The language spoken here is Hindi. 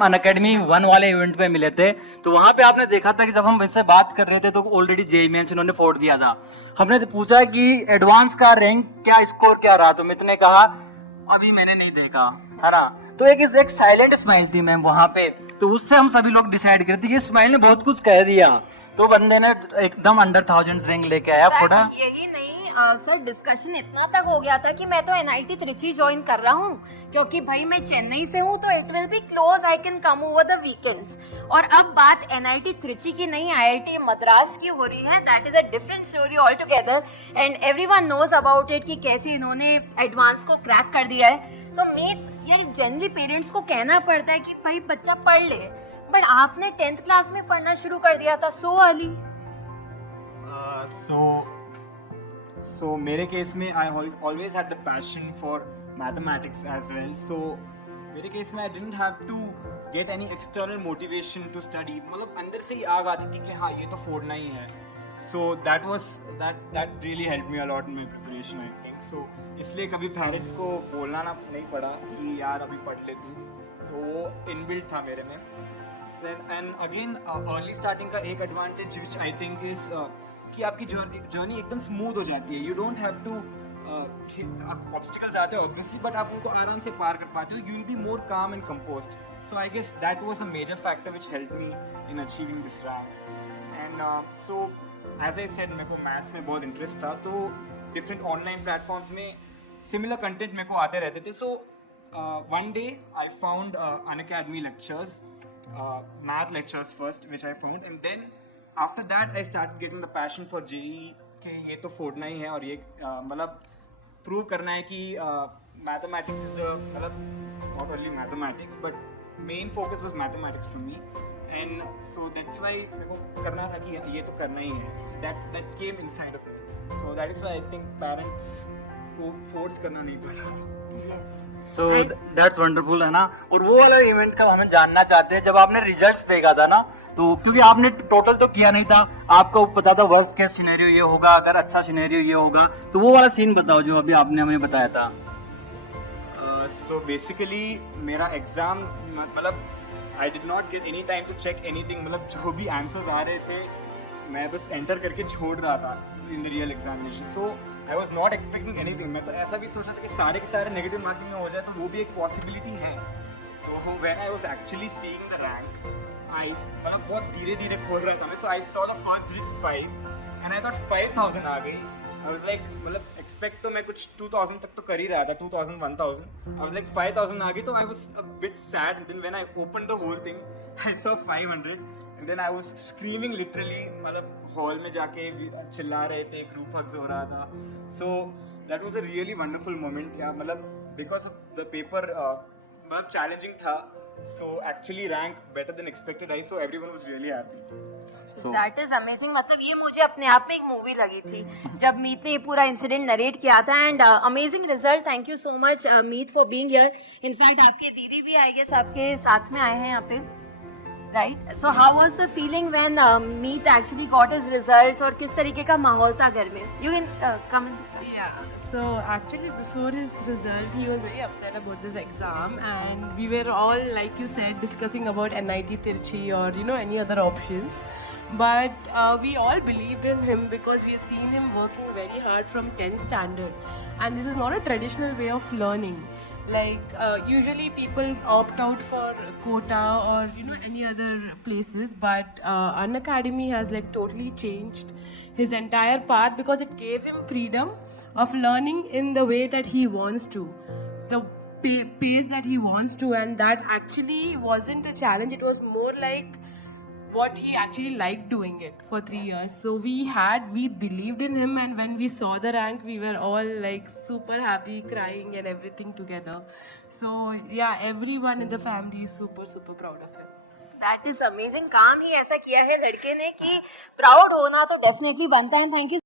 हम अनअकैडमी 1 वाले इवेंट पे मिले थे, तो वहाँ पे आपने देखा था कि जब हम वैसे बात कर रहे थे तो ऑलरेडी जेईई मेंस इन्होंने फोड़ दिया था। हमने तो पूछा कि एडवांस का रैंक क्या स्कोर क्या रहा, तो मित ने कहा अभी मैंने नहीं देखा, है ना। तो एक साइलेंट स्माइल थी मैम वहाँ पे, तो उससे हम सभी लोग डिसाइड करते कि स्माइल ने बहुत कुछ कह दिया। तो बंदे ने एकदम अंडर 1000 रैंक लेके आया थोड़ा। यही नहीं सर, डिस्कशन इतना तक हो गया था कि मैं तो एनआईटी त्रिची ज्वाइन कर रहा हूँ, क्योंकि भाई मैं चेन्नई से हूँ, तो it will be close, I can come over the weekends. और अब बात एनआईटी त्रिची की नहीं, आईआईटी मद्रास की हो रही है। That is a different story all together, and everyone knows about it कि कैसे इन्होंने एडवांस को क्रैक कर दिया है। तो मैं यार जनरली पेरेंट्स को कहना पड़ता है कि भाई बच्चा पढ़ ले, बट आपने 10th क्लास में पढ़ना शुरू कर दिया था सो अर्ली। So मेरे केस में I always had the passion for mathematics as well. So मेरे केस में I didn't have to get any external motivation to study. मतलब अंदर से ही आग आती थी कि हाँ ये तो फोड़ना ही है. So that really helped me a lot in my preparation, I think. So इसलिए कभी parents को बोलना ना नहीं पड़ा कि यार अभी पढ़ ले तू, तो वो inbuilt था मेरे में. And again early starting का एक advantage which I think is कि आपकी जर्नी एकदम स्मूथ हो जाती है. You don't have to obstacles आते हैं ऑब्वियसली, बट आप उनको आराम से पार कर पाते हो. You will be more calm and composed. So I guess that was a major factor which helped me in achieving this rank. And so as I said, मेरे को मैथ्स में बहुत इंटरेस्ट था, तो डिफरेंट ऑनलाइन प्लेटफॉर्म्स में सिमिलर कंटेंट मेरे को आते रहते थे. So one day I found Unacademy lectures, math lectures first which I found, and then after that I started getting the passion for JEE कि ये तो फोड़ना ही है, और ये मतलब प्रूव करना है कि मैथमेटिक्स इज द, मतलब not only mathematics but main focus was mathematics for me. And so that's why मेरे को करना था कि ये तो करना ही है. That came inside of me. So that is why I think parents को फोर्स करना नहीं पड़ा. So that's wonderful, है ना. और वो वाला इवेंट का हमें जानना चाहते हैं, जब आपने रिजल्ट्स देखा था ना, तो क्योंकि आपने टोटल तो किया नहीं था, आपको पता था वर्स्ट केस सिनेरियो ये होगा, अगर अच्छा सिनेरियो ये होगा, तो वो वाला सीन बताओ जो अभी आपने हमें बताया था. सो बेसिकली मेरा एग्ज़ाम, मतलब I did not get any time to check anything. मतलब जो भी आंसर्स आ रहे थे मैं बस एंटर करके छोड़ रहा था in the real examination. So I was not expecting anything. मैं तो ऐसा भी सोचा था कि सारे के सारे नेगेटिव मार्किंग में हो जाए, तो वो भी एक पॉसिबिलिटी है. तो when I was actually seeing the rank, I मतलब बहुत धीरे धीरे खोल रहा था मैं. So I saw the first digit 5 and I thought 5000 आ गई. आई वाज लाइक, मतलब एक्सपेक्ट तो मैं कुछ 2000 तक तो कर ही रहा था, 2000 1000. आई वाज लाइक 5000 आ गई, तो I was a bit sad. And then when I opened the whole thing I saw 500 and then I was screaming literally. मतलब हॉल में जाके चिल्ला रहे थे, ग्रुप हग्स हो रहा था. So that was a really wonderful moment. या मतलब बिकॉज ऑफ द पेपर मतलब चैलेंजिंग था, so actually rank better than expected. I saw everyone was really happy. That is amazing. मतलब ये मुझे अपने आप में एक मूवी लगी थी जब मीत ने ये पूरा इंसिडेंट नरेट किया था. And amazing result. Thank you so much Meet for being here. In fact आपके दीदी भी आई गेस आपके साथ में आए हैं यहाँ पे, right? So how was the feeling when Meet actually got his results, और किस तरीके का माहौल था घर में? You can come. Yeah, so actually before his result he was very upset about this exam, and we were all, like you said, discussing about NIT Tirchi or any other options. But we all believed in him because we have seen him working very hard from 10th standard, and this is not a traditional way of learning. Like usually people opt out for quota or any other places, but Unacademy has like totally changed his entire path because it gave him freedom of learning in the way that he wants to, the pace that he wants to, and that actually wasn't a challenge. It was more like what he actually liked doing it for 3 years. So we believed in him, and when we saw the rank we were all like super happy, crying and everything together. So yeah, everyone in the family is super proud of him. That is amazing. काम ही ऐसा किया है लड़के ने कि प्राउड होना तो डेफिनेटली बनता है. Thank you.